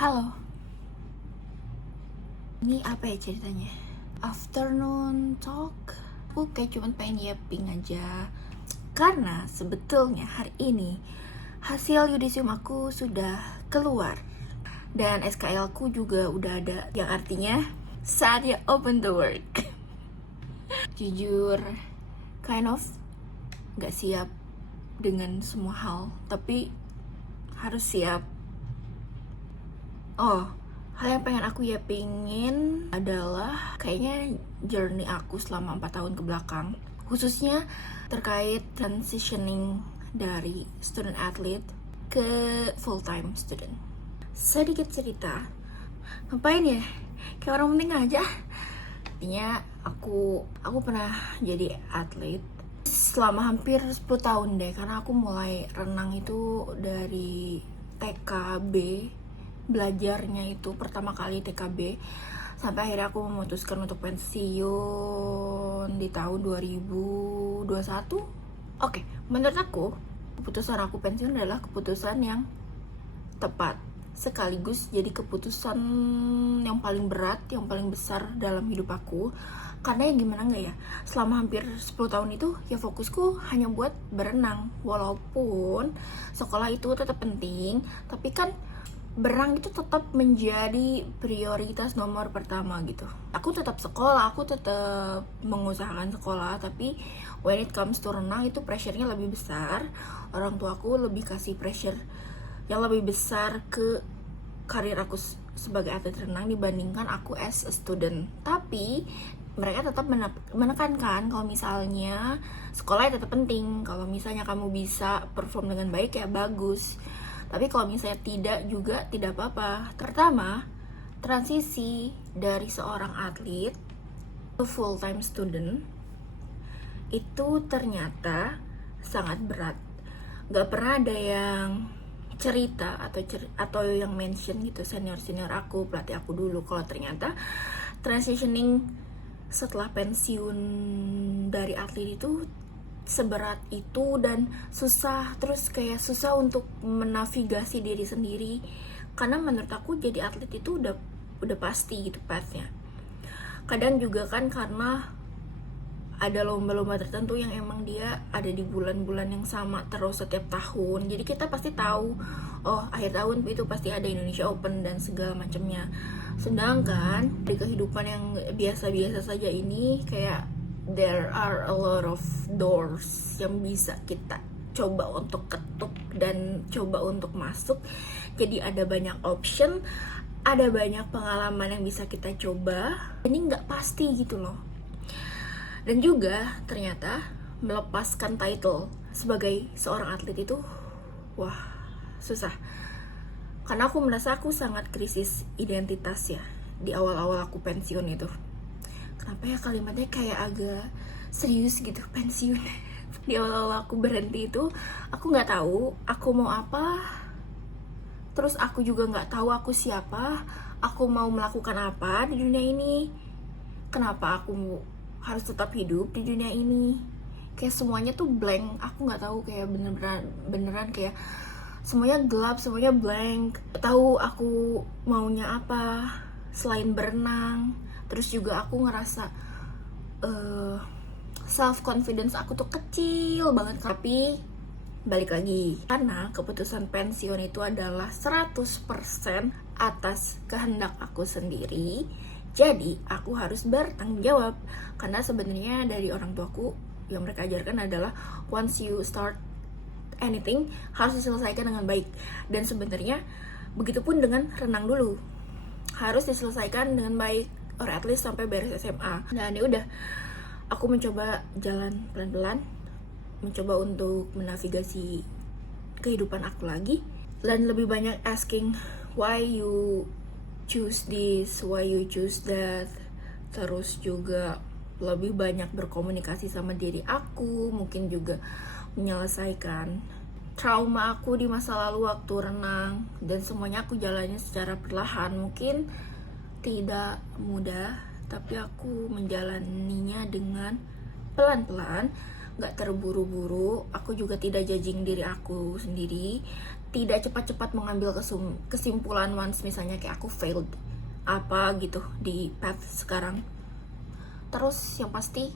Halo, ini apa ya ceritanya? Afternoon talk. Aku kayak cuman pengen yapping aja. Karena sebetulnya hari ini hasil yudisium aku sudah keluar. Dan SKL ku juga udah ada. Yang artinya saatnya open the work. Jujur, kind of gak siap dengan semua hal. Tapi harus siap. Hal yang pengen aku yapingin adalah kayaknya journey aku selama 4 tahun ke belakang, khususnya terkait transitioning dari student athlete ke full time student. Sedikit cerita, ngapain ya? Kayak orang penting aja. Artinya aku pernah jadi atlet selama hampir 10 tahun deh, karena aku mulai renang itu dari TKB. Belajarnya itu pertama kali TKB sampai akhirnya aku memutuskan untuk pensiun di tahun 2021. Oke, menurut aku keputusan aku pensiun adalah keputusan yang tepat, sekaligus jadi keputusan yang paling berat, yang paling besar dalam hidup aku. Karena ya gimana gak ya, selama hampir 10 tahun itu ya fokusku hanya buat berenang. Walaupun sekolah itu tetap penting, tapi kan berenang itu tetap menjadi prioritas nomor pertama gitu. Aku tetap sekolah, aku tetap mengusahakan sekolah, tapi when it comes to renang itu pressure-nya lebih besar. Orang tua aku lebih kasih pressure yang lebih besar ke karir aku sebagai atlet renang dibandingkan aku as a student. Tapi mereka tetap menekankan kalau misalnya sekolah tetap penting, kalau misalnya kamu bisa perform dengan baik ya bagus. Tapi kalau misalnya tidak juga tidak apa-apa. Pertama, transisi dari seorang atlet ke full time student itu ternyata sangat berat. Gak pernah ada yang cerita atau yang mention gitu, senior aku, pelatih aku dulu, kalau ternyata transitioning setelah pensiun dari atlet itu seberat itu dan susah, terus kayak susah untuk menavigasi diri sendiri. Karena menurut aku jadi atlet itu udah pasti gitu pathnya. Kadang juga kan karena ada lomba-lomba tertentu yang emang dia ada di bulan-bulan yang sama terus setiap tahun. Jadi kita pasti tahu, oh akhir tahun itu pasti ada Indonesia Open dan segala macamnya. Sedangkan di kehidupan yang biasa-biasa saja ini kayak there are a lot of doors yang bisa kita coba untuk ketuk dan coba untuk masuk. Jadi ada banyak option, ada banyak pengalaman yang bisa kita coba. Ini nggak pasti gitu loh. Dan juga ternyata melepaskan title sebagai seorang atlet itu wah susah. Karena aku merasa aku sangat krisis identitas ya di awal-awal aku pensiun itu. Kenapa ya kalimatnya kayak agak serius gitu, pensiun. Di awal-awal aku berhenti itu aku nggak tahu aku mau apa, terus aku juga nggak tahu aku siapa, aku mau melakukan apa di dunia ini, kenapa aku harus tetap hidup di dunia ini. Kayak semuanya tuh blank, aku nggak tahu, kayak beneran kayak semuanya gelap, semuanya blank. Tahu aku maunya apa selain berenang. Terus juga aku ngerasa self confidence aku tuh kecil banget. Tapi balik lagi, karena keputusan pensiun itu adalah 100% atas kehendak aku sendiri. Jadi aku harus bertanggung jawab. Karena sebenarnya dari orang tuaku yang mereka ajarkan adalah once you start anything harus diselesaikan dengan baik. Dan sebenarnya begitupun dengan renang dulu, harus diselesaikan dengan baik, or at least sampai beres SMA. Dan ya udah, aku mencoba jalan pelan-pelan, mencoba untuk menavigasi kehidupan aku lagi, dan lebih banyak asking why you choose this, why you choose that. Terus juga lebih banyak berkomunikasi sama diri aku, mungkin juga menyelesaikan trauma aku di masa lalu waktu renang. Dan semuanya aku jalani secara perlahan. Mungkin tidak mudah, tapi aku menjalaninya dengan pelan-pelan, gak terburu-buru. Aku juga tidak judging diri aku sendiri, tidak cepat-cepat mengambil kesimpulan once misalnya kayak aku failed apa gitu di path sekarang. Terus yang pasti,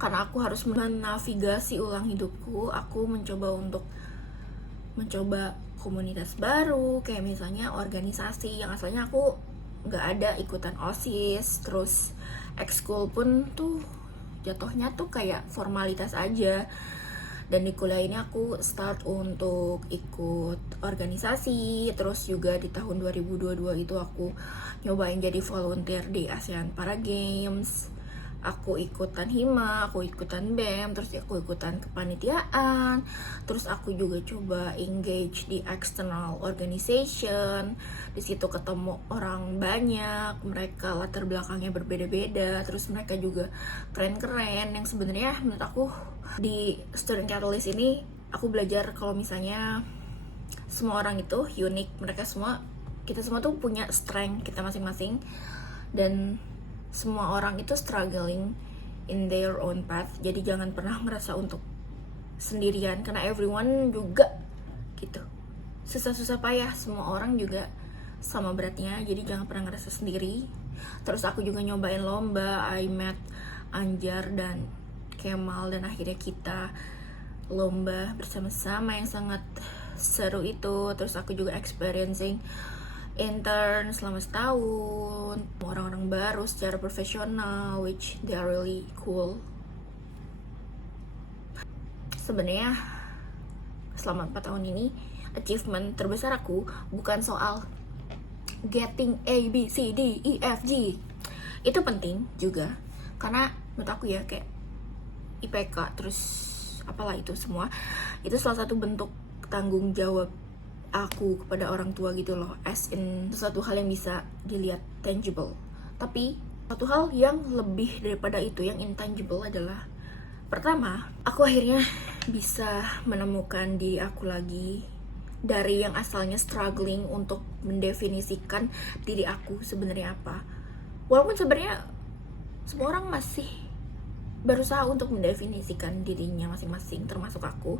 karena aku harus menavigasi ulang hidupku, aku mencoba komunitas baru, kayak misalnya organisasi yang asalnya aku nggak ada ikutan OSIS, terus ekskul pun tuh jatuhnya tuh kayak formalitas aja. Dan di kuliah ini aku start untuk ikut organisasi. Terus juga di tahun 2022 itu aku nyobain jadi volunteer di ASEAN Para Games. Aku ikutan HIMA, aku ikutan BEM, terus aku ikutan kepanitiaan. Terus aku juga coba engage di external organization. Di situ ketemu orang banyak, mereka latar belakangnya berbeda-beda. Terus mereka juga keren-keren, yang sebenarnya menurut aku di Student Catalyst ini aku belajar kalau misalnya semua orang itu unik. Kita semua tuh punya strength kita masing-masing, dan semua orang itu struggling in their own path. Jadi jangan pernah ngerasa untuk sendirian, karena everyone juga gitu susah-susah payah, semua orang juga sama beratnya. Jadi jangan pernah ngerasa sendiri. Terus aku juga nyobain lomba. I met Anjar dan Kemal, dan akhirnya kita lomba bersama-sama yang sangat seru itu. Terus aku juga experiencing intern selama setahun, orang-orang baru secara profesional, which they are really cool. Sebenarnya selama 4 tahun ini achievement terbesar aku bukan soal getting A, B, C, D, E, F, G. Itu penting juga, karena menurut aku ya kayak IPK, terus apalah itu semua, itu salah satu bentuk tanggung jawab aku kepada orang tua gitu loh, as in sesuatu hal yang bisa dilihat tangible. Tapi satu hal yang lebih daripada itu, yang intangible adalah, pertama, aku akhirnya bisa menemukan diri aku lagi, dari yang asalnya struggling untuk mendefinisikan diri aku sebenarnya apa. Walaupun sebenarnya semua orang masih berusaha untuk mendefinisikan dirinya masing-masing, termasuk aku.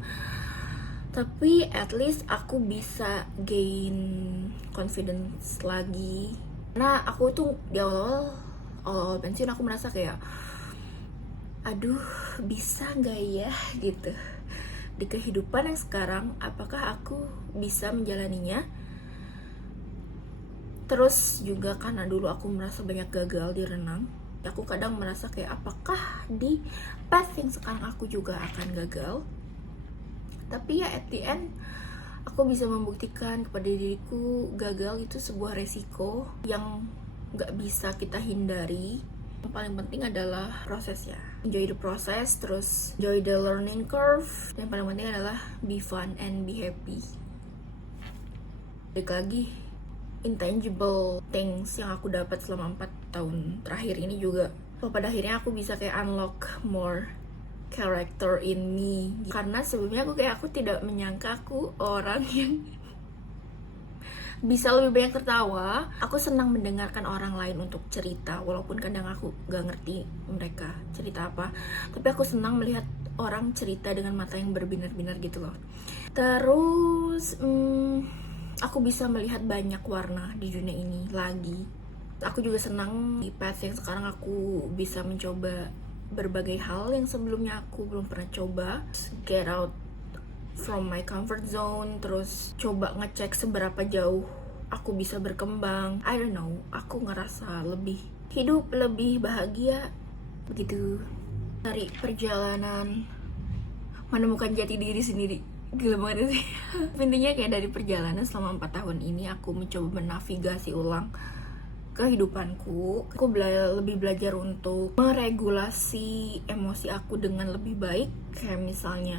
Tapi at least aku bisa gain confidence lagi. Nah, aku tuh di awal pensiun aku merasa kayak, aduh, bisa gak ya gitu di kehidupan yang sekarang, apakah aku bisa menjalaninya. Terus juga karena dulu aku merasa banyak gagal di renang, aku kadang merasa kayak, apakah di path yang sekarang aku juga akan gagal. Tapi ya at the end aku bisa membuktikan kepada diriku, gagal itu sebuah resiko yang gak bisa kita hindari. Yang paling penting adalah prosesnya, enjoy the process, terus enjoy the learning curve, dan yang paling penting adalah be fun and be happy. Balik lagi, intangible things yang aku dapat selama 4 tahun terakhir ini juga, pada akhirnya aku bisa kayak unlock more character in me. Karena sebelumnya aku tidak menyangka aku orang yang bisa lebih banyak tertawa. Aku senang mendengarkan orang lain untuk cerita, walaupun kadang aku gak ngerti mereka cerita apa, tapi aku senang melihat orang cerita dengan mata yang berbinar-binar gitu loh. Terus aku bisa melihat banyak warna di dunia ini lagi. Aku juga senang di path yang sekarang aku bisa mencoba berbagai hal yang sebelumnya aku belum pernah coba. Get out from my comfort zone, terus coba ngecek seberapa jauh aku bisa berkembang. I don't know, aku ngerasa lebih hidup, lebih bahagia begitu. Dari perjalanan menemukan jati diri sendiri, gila banget sih. Intinya kayak dari perjalanan selama 4 tahun ini aku mencoba menavigasi ulang kehidupanku. Aku lebih belajar untuk meregulasi emosi aku dengan lebih baik. Kayak misalnya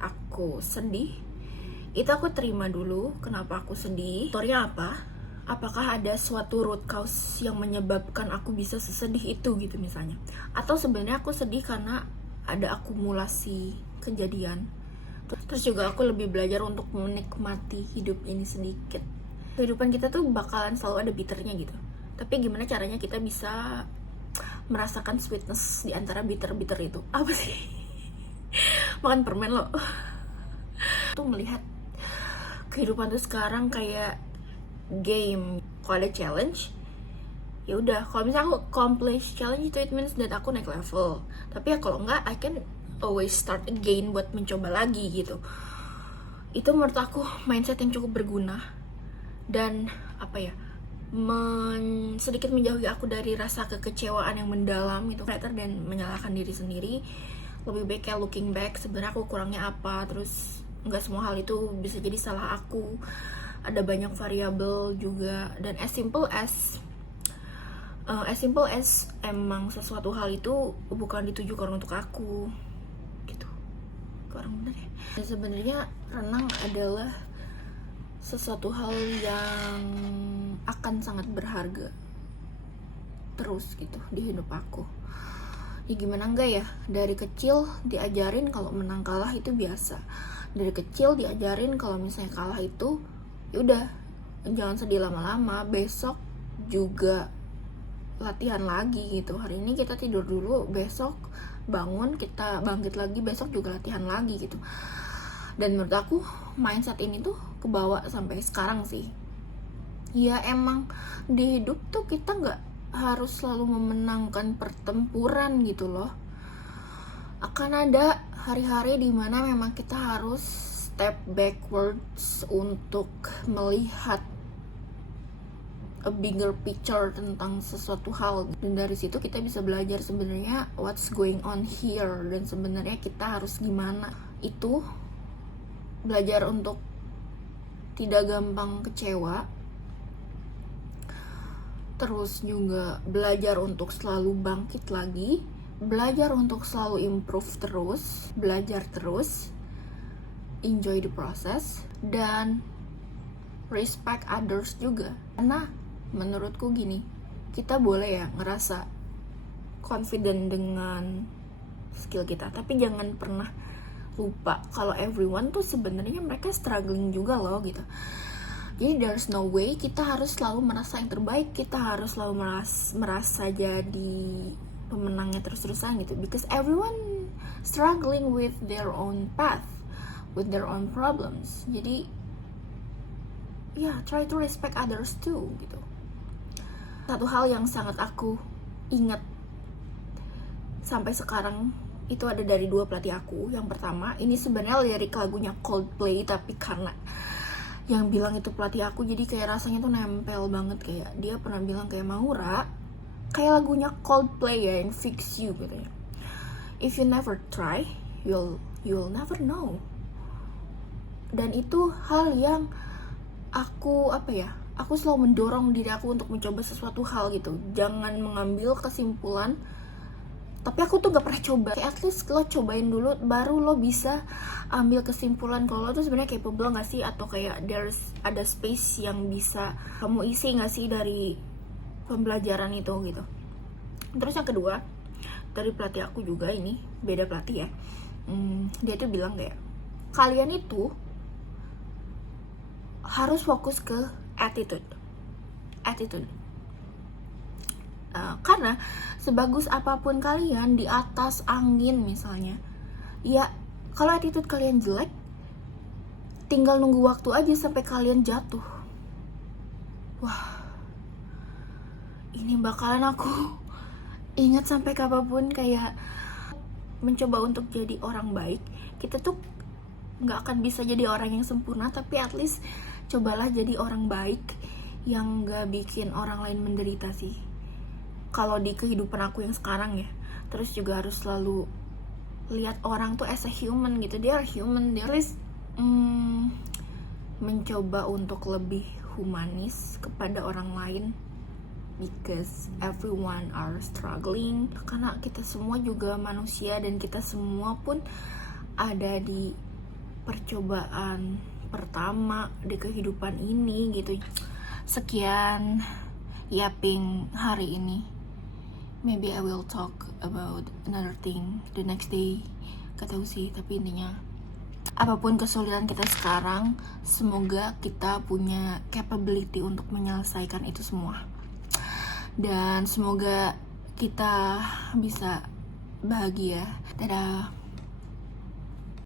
aku sedih, itu aku terima dulu kenapa aku sedih, faktornya apa, apakah ada suatu root cause yang menyebabkan aku bisa sesedih itu gitu misalnya. Atau sebenarnya aku sedih karena ada akumulasi kejadian. Terus juga aku lebih belajar untuk menikmati hidup ini sedikit. Kehidupan kita tuh bakalan selalu ada bitternya gitu, tapi gimana caranya kita bisa merasakan sweetness di antara bitter-bitter itu. Apa sih? Makan permen loh. Tuh melihat kehidupan tuh sekarang kayak game. Kalau ada challenge, ya udah. Kalau misalnya aku accomplish challenge itu, it means that aku naik level. Tapi ya kalau enggak, I can always start again buat mencoba lagi gitu. Itu menurut aku mindset yang cukup berguna dan apa ya, sedikit menjauhi aku dari rasa kekecewaan yang mendalam itu dan menyalahkan diri sendiri. Lebih baik kayak looking back, sebenarnya aku kurangnya apa, terus nggak semua hal itu bisa jadi salah aku, ada banyak variabel juga. Dan as simple as emang sesuatu hal itu bukan ditujukan untuk aku gitu. Kurang bener ya. Dan sebenarnya renang adalah sesuatu hal yang akan sangat berharga terus gitu di hidup aku. Ya gimana enggak ya, dari kecil diajarin kalau menang kalah itu biasa. Dari kecil diajarin kalau misalnya kalah itu ya udah, jangan sedih lama-lama, besok juga latihan lagi gitu. Hari ini kita tidur dulu, besok bangun kita bangkit lagi, besok juga latihan lagi gitu. Dan menurut aku mindset ini tuh kebawa sampai sekarang sih. Ya emang di hidup tuh kita nggak harus selalu memenangkan pertempuran gitu loh. Akan ada hari-hari dimana memang kita harus step backwards untuk melihat a bigger picture tentang sesuatu hal. Dan dari situ kita bisa belajar sebenarnya what's going on here, dan sebenarnya kita harus gimana. Itu belajar untuk tidak gampang kecewa, terus juga belajar untuk selalu bangkit lagi, belajar untuk selalu improve terus, belajar terus, enjoy the process, dan respect others juga. Karena menurutku gini, kita boleh ya ngerasa confident dengan skill kita, tapi jangan pernah lupa kalau everyone tuh sebenarnya mereka struggling juga loh gitu. Jadi there's no way kita harus selalu merasa yang terbaik, kita harus selalu merasa jadi pemenangnya terus-terusan gitu, because everyone struggling with their own path, with their own problems. Jadi try to respect others too gitu. Satu hal yang sangat aku ingat sampai sekarang itu ada dari dua pelatih aku. Yang pertama, ini sebenarnya lirik lagunya Coldplay, tapi karena yang bilang itu pelatih aku, jadi kayak rasanya tuh nempel banget. Kayak dia pernah bilang kayak, Maura, kayak lagunya Coldplay ya, yang Fix You gitu ya. If you never try, you'll never know. Dan itu hal yang aku selalu mendorong diri aku untuk mencoba sesuatu hal gitu. Jangan mengambil kesimpulan tapi aku tuh gak pernah coba. Kayak at least lo cobain dulu, baru lo bisa ambil kesimpulan kalau lo tuh sebenarnya capable gak sih, atau kayak ada space yang bisa kamu isi gak sih dari pembelajaran itu gitu. Terus yang kedua, dari pelatih aku juga, ini beda pelatih ya. Dia tuh bilang kayak, kalian itu harus fokus ke attitude. Karena sebagus apapun kalian di atas angin misalnya, ya kalau attitude kalian jelek, tinggal nunggu waktu aja sampai kalian jatuh. Wah, ini bakalan aku ingat sampai kapanpun. Kayak mencoba untuk jadi orang baik, kita tuh gak akan bisa jadi orang yang sempurna, tapi at least cobalah jadi orang baik yang gak bikin orang lain menderita sih. Kalau di kehidupan aku yang sekarang ya, terus juga harus selalu lihat orang tuh as a human gitu. They are human, they are mencoba untuk lebih humanis kepada orang lain, because everyone are struggling. Karena kita semua juga manusia, dan kita semua pun ada di percobaan pertama di kehidupan ini gitu. Sekian yapping hari ini. Maybe I will talk about another thing the next day. Gak tahu sih, tapi intinya apapun kesulitan kita sekarang, semoga kita punya capability untuk menyelesaikan itu semua. Dan semoga kita bisa bahagia. Dadah.